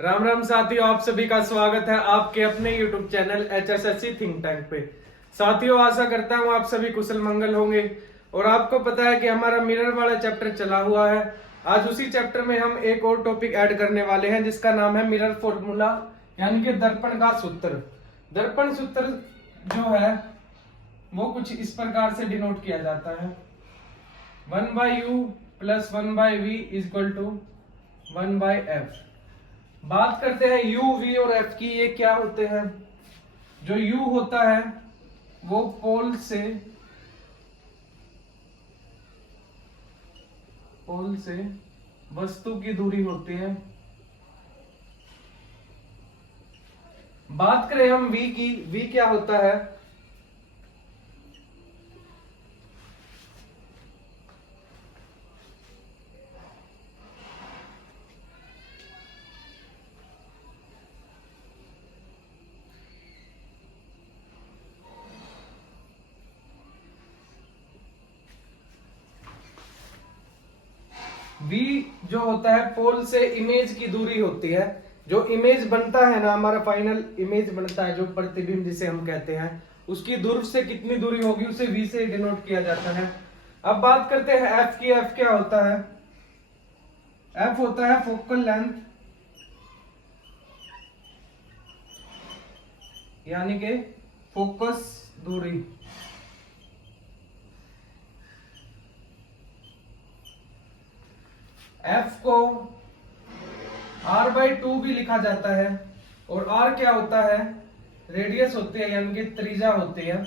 राम राम साथियों, आप सभी का स्वागत है आपके अपने YouTube channel HSSC think tank पे। साथियों, आशा करता हूँ आप सभी कुशल मंगल होंगे। और आपको पता है कि हमारा मिरर वाला चैप्टर चला हुआ है। आज उसी चैप्टर में हम एक और टॉपिक ऐड करने वाले हैं जिसका नाम है मिरर फॉर्मूला, यानी कि दर्पण का सूत्र। दर्पण सूत्र जो है वो कुछ इस प्रकार से डिनोट किया जाता है। 1/u + 1/v = 1/f। बात करते हैं u, v और f की। ये क्या होते हैं? जो u होता है वो पोल से वस्तु की दूरी होती है। बात करें हम v की, v क्या होता है? v जो होता है पोल से इमेज की दूरी होती है। जो इमेज बनता है ना, हमारा फाइनल इमेज बनता है, जो प्रतिबिंब जिसे हम कहते हैं, उसकी दूर से कितनी दूरी होगी उसे v से डिनोट किया जाता है। अब बात करते हैं f की। f क्या होता है? f होता है फोकल लेंथ, यानी कि फोकस दूरी। f को r/2 भी लिखा जाता है। और r क्या होता है? रेडियस होती है, यानी कि त्रिज्या होती है।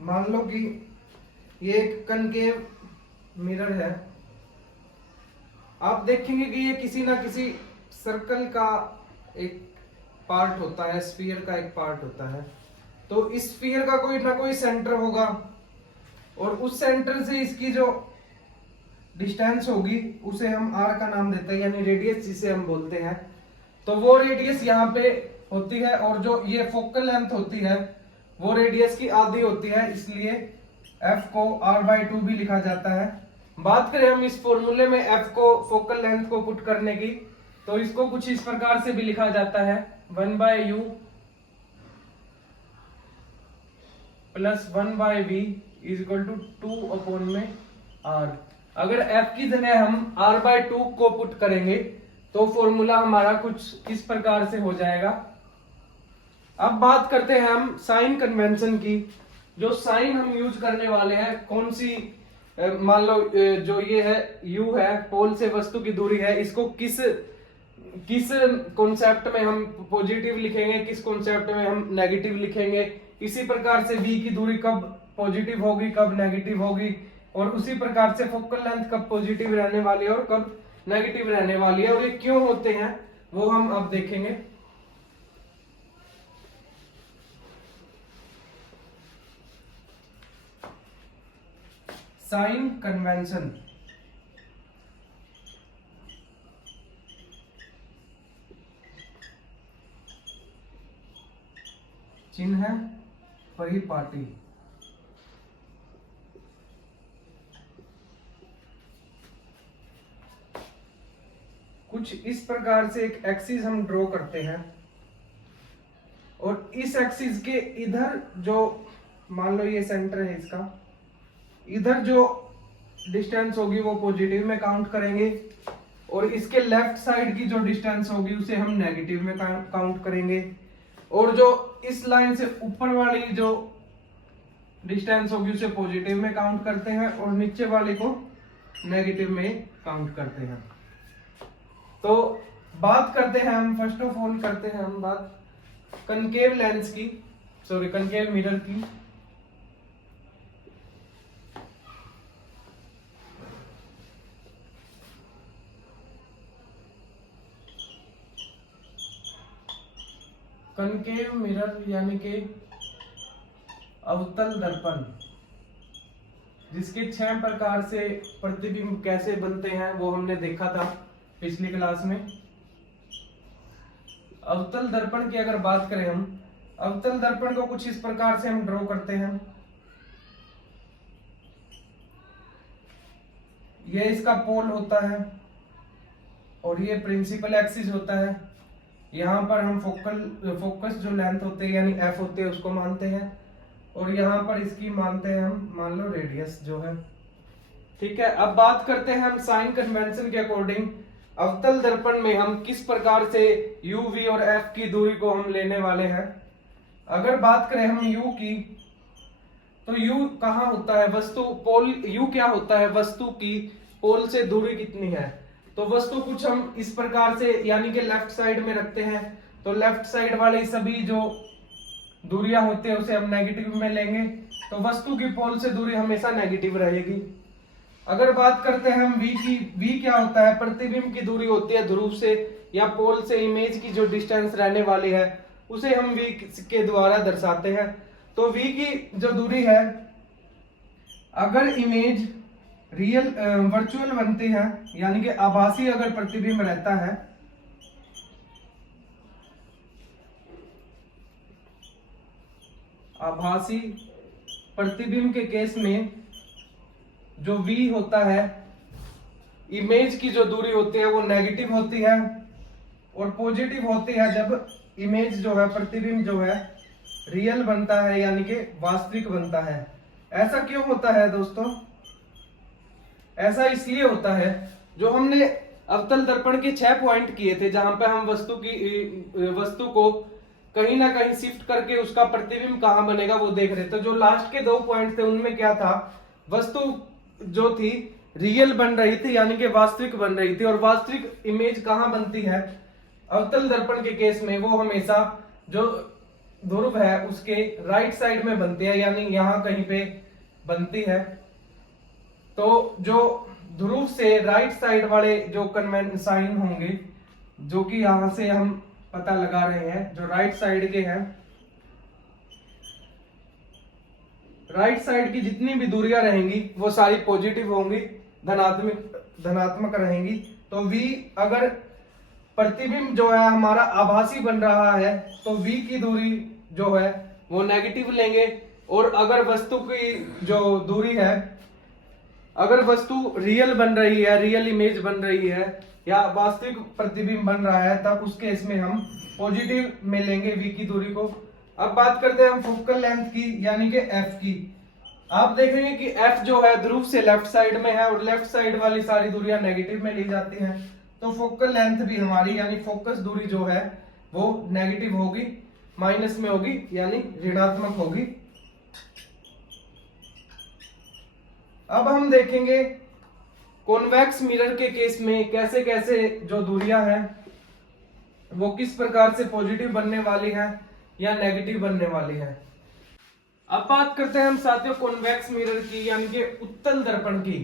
मान लो कि ये एक कनकेव मिरर है। आप देखेंगे कि ये किसी ना किसी सर्कल का एक पार्ट होता है, स्फीयर का एक पार्ट होता है। तो इस स्फीयर का कोई ना कोई सेंटर होगा और उस सेंटर से इसकी जो डिस्टेंस होगी उसे हम r का नाम देते हैं, यानी रेडियस जिसे हम बोलते हैं। तो वो रेडियस यहाँ पे होती है और जो ये फोकल लेंथ होती है वो रेडियस की आधी होती है, इसलिए f को r/2 भी लिखा जाता है। बात करें हम इस फॉर्मूले में f को, फोकल लेंथ को पुट करने की, तो इसको कुछ इस प्रकार से भी लिखा जाता है 1/u + 1/v = 2/r। अगर f की जगह हम r/2 को पुट करेंगे तो फॉर्मूला हमारा कुछ इस प्रकार से हो जाएगा। अब बात करते हैं हम साइन कन्वेंशन की। जो साइन हम यूज करने वाले हैं, कौन सी, मान लो जो ये है u है, पोल से वस्तु की दूरी है, इसको किस किस कॉन्सेप्ट में हम पॉजिटिव लिखेंगे, किस कॉन्सेप्ट में हम नेगेटिव लिखेंगे। इसी प्रकार से v की दूरी कब पॉजिटिव होगी, कब नेगेटिव होगी, और उसी प्रकार से फोकल लेंथ कब पॉजिटिव रहने वाली है और कब नेगेटिव रहने वाली है, और ये क्यों होते हैं वो हम अब देखेंगे। Sign convention. चिन्ह है परिपाटी। कुछ इस प्रकार से एक एक्सिस हम ड्रॉ करते हैं और इस एक्सिस के इधर जो, मान लो ये सेंटर है इसका, इधर जो डिस्टेंस होगी वो पॉजिटिव में काउंट करेंगे और इसके लेफ्ट साइड की जो डिस्टेंस होगी उसे हम नेगेटिव में काउंट करेंगे। और जो इस लाइन से ऊपर वाली जो डिस्टेंस होगी उसे पॉजिटिव में काउंट करते हैं और नीचे वाले को नेगेटिव में काउंट करते हैं। तो बात करते हैं हम, फर्स्ट ऑफ ऑल करते हैं हम बात कनकेव लेंस की, सॉरी कनकेव मिरर की। कनकेव मिरर यानी कि अवतल दर्पण, जिसके 6 प्रकार से प्रतिबिंब कैसे बनते हैं वो हमने देखा था पिछली क्लास में। अवतल दर्पण की अगर बात करें हम, अवतल दर्पण को कुछ इस प्रकार से हम ड्रॉ करते हैं। ये इसका पोल होता है और ये प्रिंसिपल एक्सिस होता है। यहाँ पर हम फोकस जो लेंथ होते हैं यानी एफ होते हैं उसको मानते हैं, और यहाँ पर इसकी मानते हैं हम, मान लो रेडियस जो है। ठीक है, अब बात करते हैं हम साइन कन्वेंशन के अकॉर्डिंग अवतल दर्पण में हम किस प्रकार से यू, वी और एफ की दूरी को हम लेने वाले हैं। अगर बात करें हम यू की, तो यू कहाँ होता है, वस्तु पोल, यू क्या होता है, वस्तु की पोल से दूरी कितनी है। तो वस्तु कुछ हम इस प्रकार से यानी कि लेफ्ट साइड में रखते हैं, तो लेफ्ट साइड वाले सभी जो दूरियां होती है उसे हम नेगेटिव में लेंगे, तो वस्तु की पोल से दूरी हमेशा नेगेटिव रहेगी। अगर बात करते हैं हम वी की, वी क्या होता है, प्रतिबिंब की दूरी होती है ध्रुव से या पोल से इमेज की जो डिस्टेंस रहने वाली है उसे हम वी के द्वारा दर्शाते हैं। तो वी की जो दूरी है, अगर इमेज रियल वर्चुअल बनती है यानी कि आभासी अगर प्रतिबिंब रहता है, आभासी प्रतिबिंब के केस में जो v होता है, इमेज की जो दूरी होती है वो नेगेटिव होती है और पॉजिटिव होती है जब इमेज जो है, प्रतिबिंब जो है रियल बनता है यानी कि वास्तविक बनता है। ऐसा क्यों होता है दोस्तों, ऐसा इसलिए होता है, जो हमने अवतल दर्पण के 6 पॉइंट किए थे जहां पे हम वस्तु को कहीं ना कहीं शिफ्ट करके उसका प्रतिबिंब कहां बनेगा वो देख रहे थे। तो जो लास्ट के 2 पॉइंट थे उनमें क्या था, वस्तु जो थी रियल बन रही थी यानी कि वास्तविक बन रही थी, और वास्तविक इमेज कहां बनती है, अवतल दर्पण के केस में वो हमेशा जो ध्रुव है उसके राइट साइड में बनती है यानी यहां कहीं पे बनती है। तो जो ध्रुव से राइट साइड वाले जो कन्वेंशन साइन होंगे, जो कि यहां से हम पता लगा रहे हैं, जो राइट साइड के हैं, राइट साइड की जितनी भी दूरियां रहेंगी वो सारी पॉजिटिव होंगी, धनात्मक रहेंगी। तो v, अगर प्रतिबिंब जो है हमारा आभासी बन रहा है तो v की दूरी जो है वो नेगेटिव लेंगे, और अगर वस्तु की जो दूरी है, अगर वस्तु रियल बन रही है, रियल इमेज बन रही है या वास्तविक प्रतिबिंब बन रहा है, तब उस केस में हम पॉजिटिव में लेंगे v की दूरी को। अब बात करते हैं हम फोकल लेंथ की यानी कि f की। आप देखेंगे कि f जो है ध्रुव से लेफ्ट साइड में है और लेफ्ट साइड वाली सारी दूरियां नेगेटिव में ली जाती हैं, तो फोकल लेंथ भी हमारी यानी फोकस दूरी जो है वो नेगेटिव होगी, माइनस में होगी यानी ऋणात्मक होगी। अब हम देखेंगे कॉन्वेक्स मिरर के केस में कैसे कैसे जो दूरियां हैं वो किस प्रकार से पॉजिटिव बनने वाली है या नेगेटिव बनने वाली है। अब बात करते हैं हम साथियों कॉन्वेक्स मिरर की यानी कि उत्तल दर्पण की,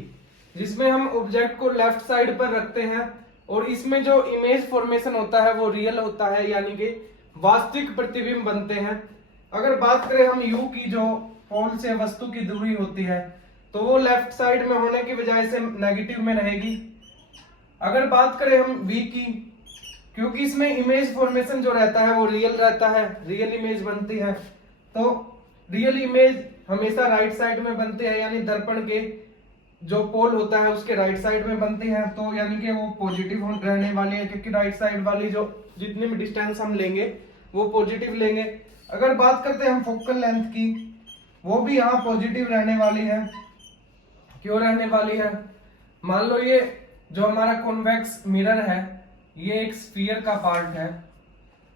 जिसमें हम ऑब्जेक्ट को लेफ्ट साइड पर रखते हैं और इसमें जो इमेज फॉर्मेशन होता है वो रियल होता है यानी कि वास्तविक प्रतिबिंब बनते हैं। अगर बात करें हम यू की, जो पोल से वस्तु की दूरी होती है, तो वो लेफ्ट साइड में होने की वजह से नेगेटिव में रहेगी। अगर बात करें हम वी की, क्योंकि इसमें इमेज फॉर्मेशन जो रहता है वो रियल रहता है, रियल इमेज बनती है, तो रियल इमेज हमेशा राइट साइड में बनती है यानी दर्पण के जो पोल होता है उसके राइट साइड में बनती है, तो यानी कि वो पॉजिटिव रहने वाली है क्योंकि राइट साइड वाली जो जितनी भी डिस्टेंस हम लेंगे वो पॉजिटिव लेंगे। अगर बात करते हैं हम फोकल लेंथ की, वो भी यहाँ पॉजिटिव रहने वाली है। क्यों रहने वाली है, मान लो ये जो हमारा कॉन्वेक्स मिरर है ये एक स्फीयर का पार्ट है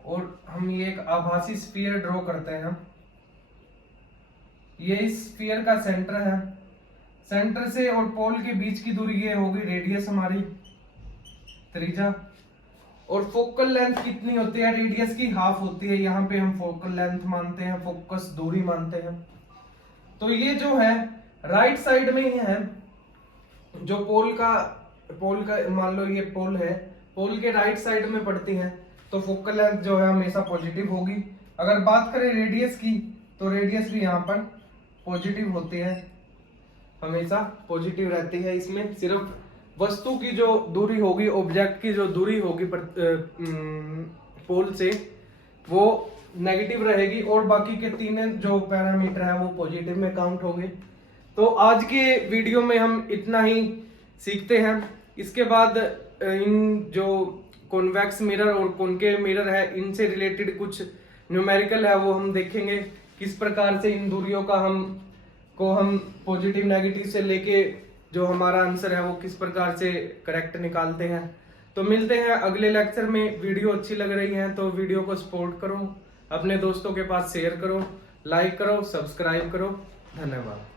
और हम ये एक आभासी स्फीयर ड्रॉ करते हैं। ये इस स्फीयर का सेंटर है, सेंटर से और पोल के बीच की दूरी ये होगी रेडियस हमारी त्रिज्या, और फोकल लेंथ कितनी होती है, रेडियस की हाफ होती है। यहाँ पे हम फोकल लेंथ मानते हैं, फोकस दूरी मानते हैं। तो ये जो है राइट साइड में ही है, जो पोल का मान लो ये पोल है, पोल के राइट साइड में पड़ती है, तो फोकल लेंथ जो है हमेशा पॉजिटिव होगी। अगर बात करें रेडियस की, तो रेडियस भी यहाँ पर पॉजिटिव होती है, हमेशा पॉजिटिव रहती है। इसमें सिर्फ वस्तु की जो दूरी होगी, ऑब्जेक्ट की जो दूरी होगी पोल से, वो नेगेटिव रहेगी और बाकी के 3 जो पैरामीटर है वो पॉजिटिव में काउंट होंगे। तो आज के वीडियो में हम इतना ही सीखते हैं। इसके बाद इन जो कॉन्वेक्स मिरर और कॉनकेव मिरर है, इनसे रिलेटेड कुछ न्यूमेरिकल है वो हम देखेंगे, किस प्रकार से इन दूरियों का हम पॉजिटिव नेगेटिव से लेके जो हमारा आंसर है वो किस प्रकार से करेक्ट निकालते हैं। तो मिलते हैं अगले लेक्चर में। वीडियो अच्छी लग रही है तो वीडियो को सपोर्ट करो, अपने दोस्तों के पास शेयर करो, लाइक करो, सब्सक्राइब करो। धन्यवाद।